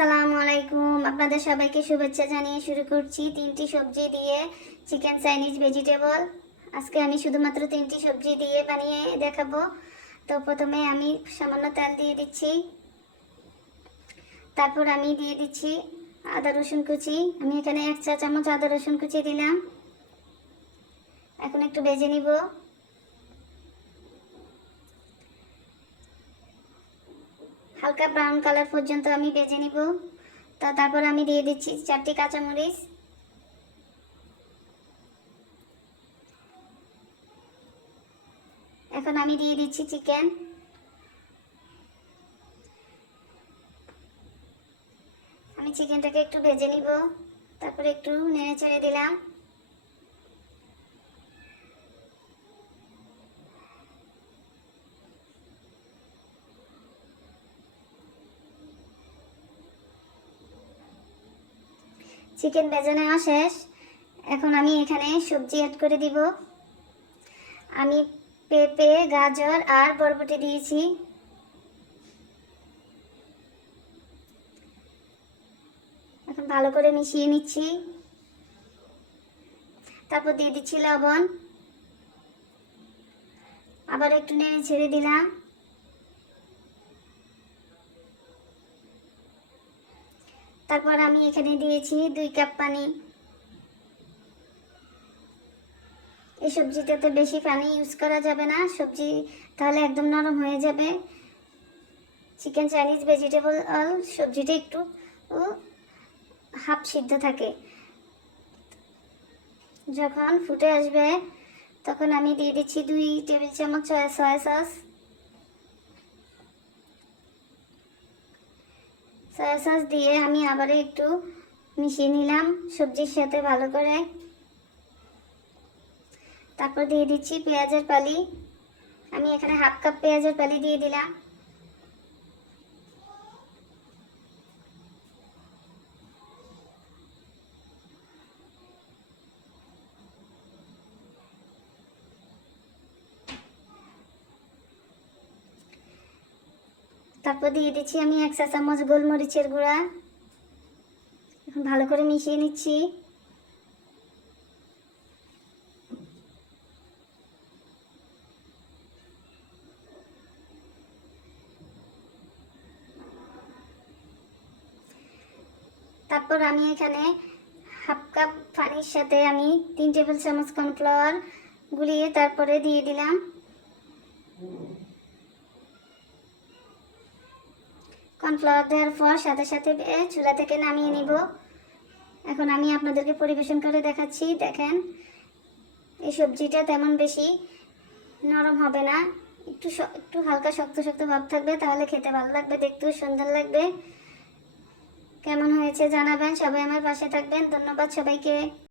আসসালামু আলাইকুম। আপনাদের সবাইকে শুভেচ্ছা জানিয়ে শুরু করছি তিনটি সবজি দিয়ে চিকেন চাইনিজ ভেজিটেবল আজকে আমি শুধুমাত্র তিনটি সবজি দিয়ে বানিয়ে দেখাবো। তো প্রথমে আমি সামান্য তেল দিয়ে দিচ্ছি। তারপর আমি দিয়ে দিচ্ছি আদা, রসুন কুচি। আমি এখানে এক চা চামচ আদা, রসুন কুচি দিলাম। এখন একটু ভেজে নিব। হালকা ব্রাউন কালার পর্যন্ত আমি ভেজে নিব। তো তারপর আমি দিয়ে দিচ্ছি চারটি কাঁচামরিচ। এখন আমি দিয়ে দিচ্ছি চিকেন আমি চিকেনটাকে একটু ভেজে নিব। তারপরে একটু নেড়ে চেড়ে দিলাম। চিকেন ভেজে নেওয়া শেষ। এখন আমি এখানে সবজি অ্যাড করে দিব। আমি পেঁপে, গাজর আর বরবটি দিয়েছি। এখন ভালো করে মিশিয়ে নিচ্ছি। তারপর দিয়ে দিচ্ছি লবণ। আবার একটু নেড়ে ছেড়ে দিলাম। তারপর আমি এখানে দিয়েছি দুই কাপ পানি। এই সবজিটাতে বেশি পানি ইউজ করা যাবে না। সবজি তাহলে একদম নরম হয়ে যাবে। চিকেন চাইনিজ ভেজিটেবল অল সবজিটা একটু হাফ সিদ্ধ থাকে। যখন ফুটে আসবে, তখন আমি দিয়ে দিচ্ছি দুই টেবিল চামচ সয়া সস সয়া সস দিয়ে আমি আবার একটু মিশিয়ে নিলাম সবজির সাথে ভালো করে তারপর দিয়ে দিচ্ছি পেঁয়াজের পালি আমি এখানে হাফ কাপ পেঁয়াজের পালি দিয়ে দিলাম তারপর দিয়ে দিচ্ছি আমি এক চা চামচ গোলমরিচের গুঁড়া। এখন ভালো করে মিশিয়ে নিচ্ছি। তারপর আমি এখানে হাফ কাপ পানির সাথে আমি তিন টেবিল চামচ কর্নফ্লাওয়ার গুলিয়ে তারপরে দিয়ে দিলাম। কর্নফ্লাওয়ার দেওয়ার পর সাথে সাথে চুলা থেকে নামিয়ে নিব। এখন আমি আপনাদেরকে পরিবেশন করে দেখাচ্ছি। দেখেন, এই সবজিটা তেমন বেশি নরম হবে না। একটু একটু হালকা শক্ত শক্ত ভাব থাকবে, তাহলে খেতে ভালো লাগবে, দেখতেও সুন্দর লাগবে। কেমন হয়েছে জানাবেন, সবাই আমার পাশে থাকবেন। ধন্যবাদ সবাইকে।